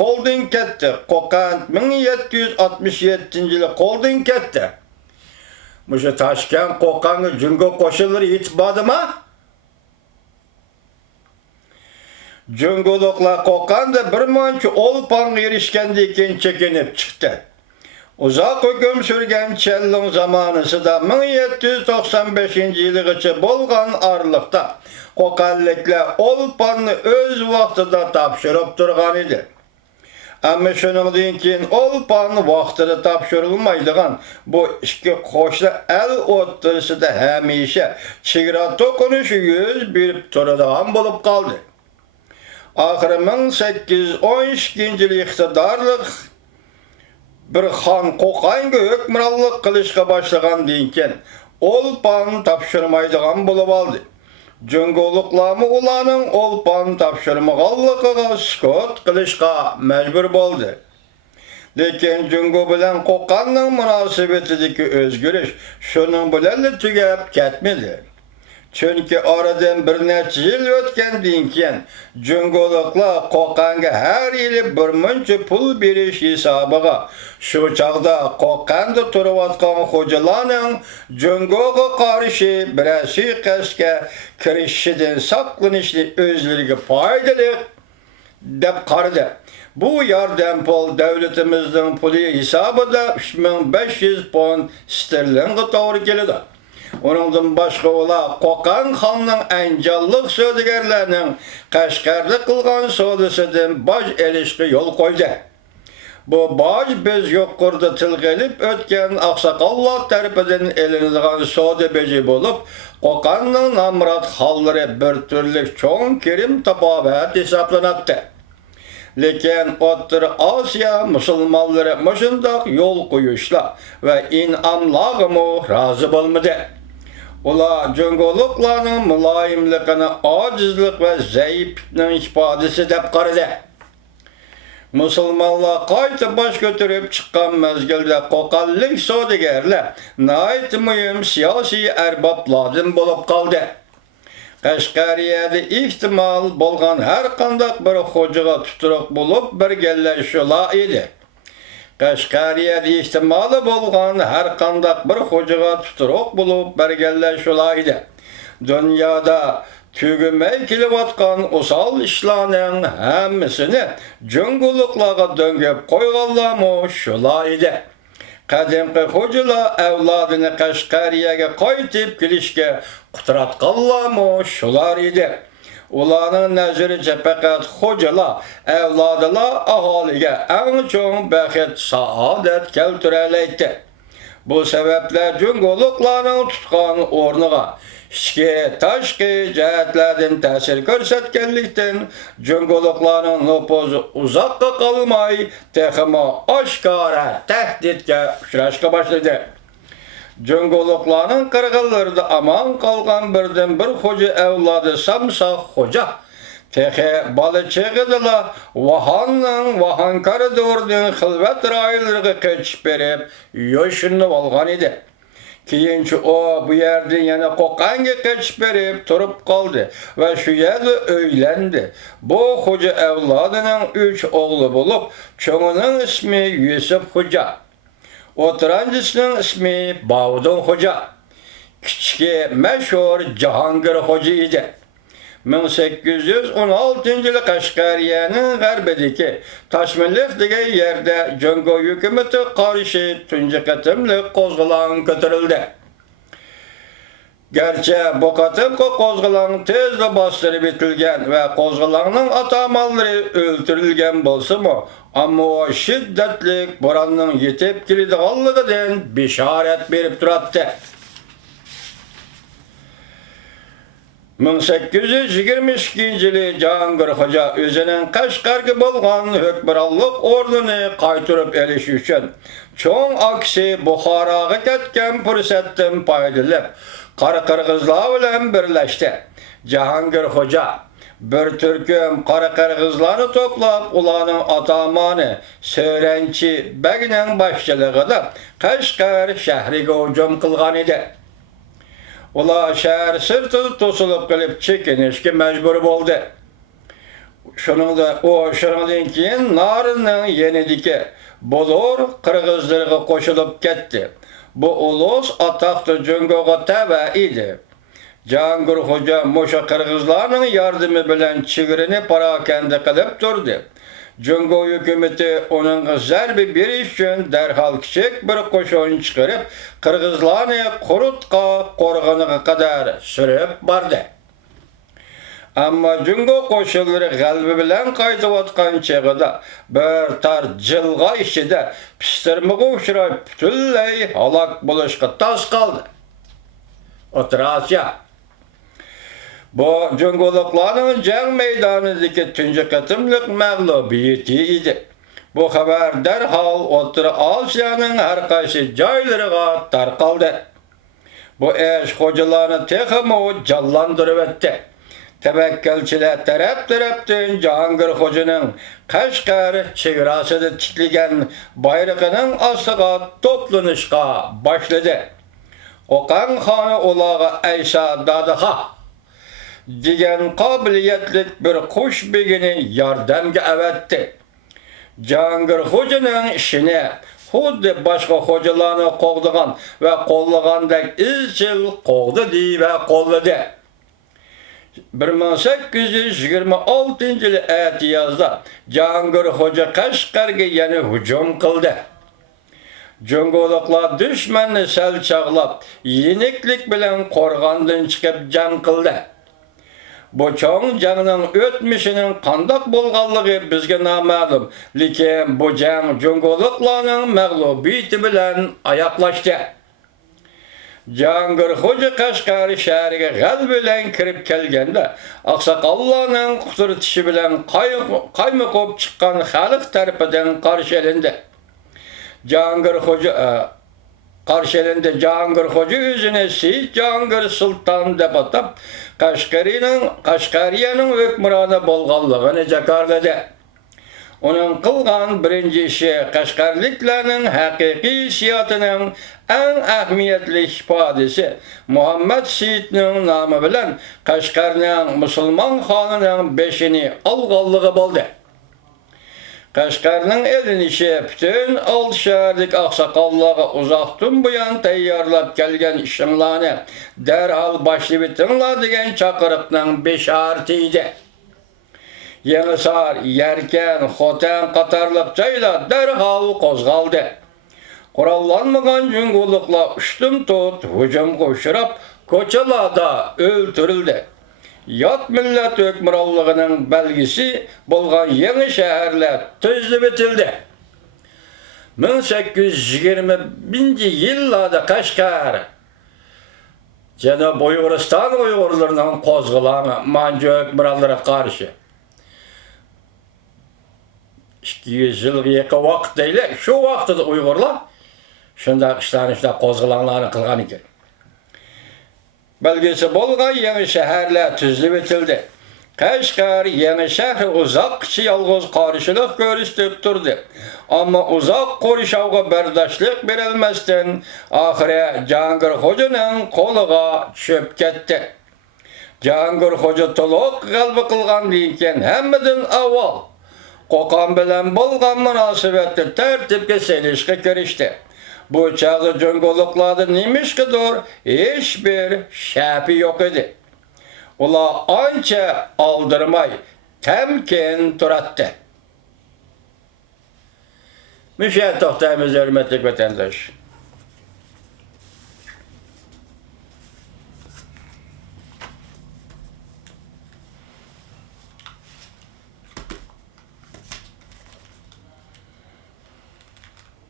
Qo'ldan ketdi. Qo'qon 1767-yili qo'ldan ketdi. Mushu Toshkent Qo'qonga Jungo qo'shinlari yetib bordi-mi? Jungoliklar Qo'qonda bir muncha o'lponga erishgandan keyin chekinib chiqdi. Uzoq hukm sürgan Chelling zamonasida 1795-yilgacha bo'lgan oraliqda Qo'qonliklar o'lponni o'z vaqtida topshirib turgan edi. Ammo shuningdan keyin o'lpon vaqtida topshirilmaydigan bu ikki qo'shni el o'rtasida hamisha chegara to'qinishi yuz berib turadigan bo'lib qoldi. Oxiri 1812-yil iqtidorlik bir xon Qo'qonga hukmronlik qilishga boshlagandan keyin o'lpon topshirmaydigan bo'lib oldi. Jungoliklarmi ularning o'lpon topshirmaganligiga sukut qilishga majbur bo'ldi. Lekin Jungo bilan Qo'qonning munosabatidagi o'zgarish shuning bilan tugab ketmadi. Chunki oradan bir necha yil o'tgandan keyin Jungoliklar Qo'qonga har yili bir muncha pul berish hisobiga shu chaqda Qo'qonda turayotgan xo'jalarning Jungoga qarshi birasi qasdga kirishidan saqlanishni o'zlariga foydali deb qaradi. Bu yordam pul davlatimizning puli hisobida 3500 pond sterlingga to'g'ri keladi. Onundan başqa olar Qo'qon xonning anjalliq savdogarlarning Qashqarda qilgan savdosidan boj elishga yo'l qo'ydi. Bu boj biz yuqorida tilg'ilib o'tgan oqsoqollar tarafidan elinadigan savdo beji bo'lib, Qo'qonning nomrod xollari bir turlik cho'ng kirim tabobat hisoblanadi. Lekin O'rta Osiyo musulmonlari mushundoq yo'l qo'yishlar va in'omlarga rozi bo'lmadi. Ular jungoliklarning muloyimligini ojizlik va zaiflikning ifodasi deb qaradi. Musulmonlar qayta bosh ko'tarib chiqqan mezgilda Qo'qonlik savdogarlar nihoyat muhim siyosiy arboblardan bo'lib qoldi. Qashqariyada ehtimol bo'lgan har qanday bir xo'jaga tuturuq bo'lib birgalashishlar edi. Qashqariyada ehtimoli bo'lgan har qanday bir xo'jaga tuturuq bo'lib birgalashishlar edi. Dunyoda tugumay kelayotgan usal ishlarning hammasini jungoliklarga döngib qo'yganlarmi shular edi. Qadimgi xo'jalar avlodini Qashqariyaga qaytib kelishga qutratganlarmi shular edi. Ularning nazaricha faqat xo'jalar, avlodlar aholiga eng cho'ng baxt, saodat keltiralaydi. Bu sabablar jungoliklarning tutgan o'rniga ichki tashqi jihatlardan ta'sir ko'rsatganlikdan jungoliklarning nufuzi uzoqqa qolmay texmo oshkora tahdidga uchrashga boshladi. Jungoliklarning qirg'inlarida amon qolgan birdan bir xo'ja avlodi Samsoq xo'ja texe bola chig'idila Vahan koridorining xilvat rayollariga qochib berib yo'shinib olgan edi. Keyinchi o bu yerdan yana Qo'qonga qochib berib turib qoldi va shu yerda uylendi. Bu xo'ja avlodining 3 o'g'li bo'lib, cho'ngining ismi Yusuf xo'ja, o'tiranchisining ismi Bovdon xo'ja, kichigi mashhur Jahongir xo'ja edi. 1816-yili Qashqariyaning g'arbidagi Toshmiliq degan yerda Jungo hukumati qarshi tunji qatimliq qo'zg'olon ko'tarildi. Garchi bu qatimqi qo'zg'olon tezda bostirib etilgan va qo'zg'olonning atamonlari o'ldirilgan bo'lsa-mu, ammo shiddatli bo'ronning yetib keladiganligidan bishorat berib turadi. 1822-yili Jahongir xo'ja o'zining Qashqarga bo'lgan hukmronlik o'rnini qaytarib olish uchun cho'ng aksi Buxoroga ketgan fursatdan foydalanib qora-qirg'izlar bilan birlashdi. Jahongir xo'ja bir turkum qora-qirg'izlarni to'plab, ularning atamoni So'ranchi Bagning boshchiligida Qashqar shahriga hujum qilgan edi. Ular shahar sirtida to'silib qilib chekinishga majbur bo'ldi. Şundan keyin Narınның yenidiki Bolor Qırgızlarga qoşulup ketdi. Bu ulus ataqlı Cungoga taba idi. Cangir Hoca Moşa Qırgızlarning yardımı bilen çigirini parakende qilib turdi. Cungo hükümeti onun zerbi bir üçün derhal kiçik bir qoşun çıkarıp Qırgızlarni Qurutqa qorğanıga kadar sürüp bardı. Amma Cungo qoşunları galbi bilen qaytıvatqan çağıda bir tar jılga içinde pistirmiga uçrayıp bütünley halak buluşqa tas kaldı. Oturasya. Bu Cungoluklarning jang meydanidagi tunji qitimliq mag'lubiyati idi. Bu xabar darhol O'rta Osiyoning har qaysi joylariga tarqaldi. Bu ish xo'jalarini texmo jonlantirib o'tdi. Tavakkalchilar taraf-tarafdan Jahongir Xo'janing Qashqar chegarasida tikilgan bayrog'ining ostiga to'planishga boshladi. Qo'qon xoni ularga Aysa Dadaha degan qobiliyatli bir qush begini yordamga avatdi. Jahongir Xo'janing ishini xuddi boshqa xo'jalarni qo'g'digan va qo'llagandek izchil qo'g'di va qo'lladi. 1826-yil aytiyozda Jahongir Xo'ja Qashqarga yana hujum qildi. Cungoluklar düşmanni sel çağlap, yeniklik bilen qorğandan çıkıp jang qildi. Bu çoğun jangning o'tmishinin qandaq bo'lganligi bizga noma'lum, lekin bu jang Cungoluklarning mag'lubiyati bilan oyoqlashdi. Jahongir Xo'ja Qashqar shahriga g'alaba bilan kirib kelganda, oqsoqollarning quturtishi bilan qaymoqib chiqqan xalq tarafidan qarshilandi. Jahongir Xo'ja o'zini Seyit Jahongir Sultan deb atab, Qashqariyaning hukmroni bo'lganligini jakarladi. Onun qilgan birinchi ishi Qashqarliklarning haqiqiy siyosatining eng ahamiyatli ifodasi Muhammad Seyitning nomi bilan Qashqarning musulmon xonining beshini olganligi bo'ldi. Qashqarning elinishi bütün Olsharlik oqsoqollarga uzoqdan buyon tayyorlab kelgan ishlarni darhol boshlab bitinglar degan chaqiriqning beshorati edi. Yenisar, Yerken, Xotan qatarlıq joylar darhol qo'zg'aldi. Qurollanmagan Cungoluklar ushtum tut hujumga uchrab, ko'chalarda o'ldirildi. Yot millat hukmronligining belgisi bo'lgan yangi shaharlar tuzilib bitildi. 1820-yillarda Qashqar Janub Uyg'uriston Uyg'urlarining qo'zg'oloni Manju hukmronlariga qarshi 200 yılga yaqin vaqt deyli, shu vaqtda Uyg'urlar shunday ishlarni qo'zg'olonlarni qilgan ekan. Belgisi bo'lgan yangi shaharlar tuzilib bitildi. Qashqar yangi shahri uzoqcha yolg'iz qarshilik ko'rsatib turdi. Ammo uzoq qo'rishovga bardoshlik berilmasdan oxiri Jahongir Xo'janing qo'liga tushib ketdi. Jahongir Xo'ja to'liq g'alaba qilgandan keyin hammadan avval Qo'qon bilan bo'lgan munosabatni tartibga solishga kirishdi. Bu chog'da Cungoluklarda nemishqidir hech bir shapi yo'q edi. Ular ancha oldirmay tamkin turadi. Musha to'xtaymiz, hurmatli vatandosh.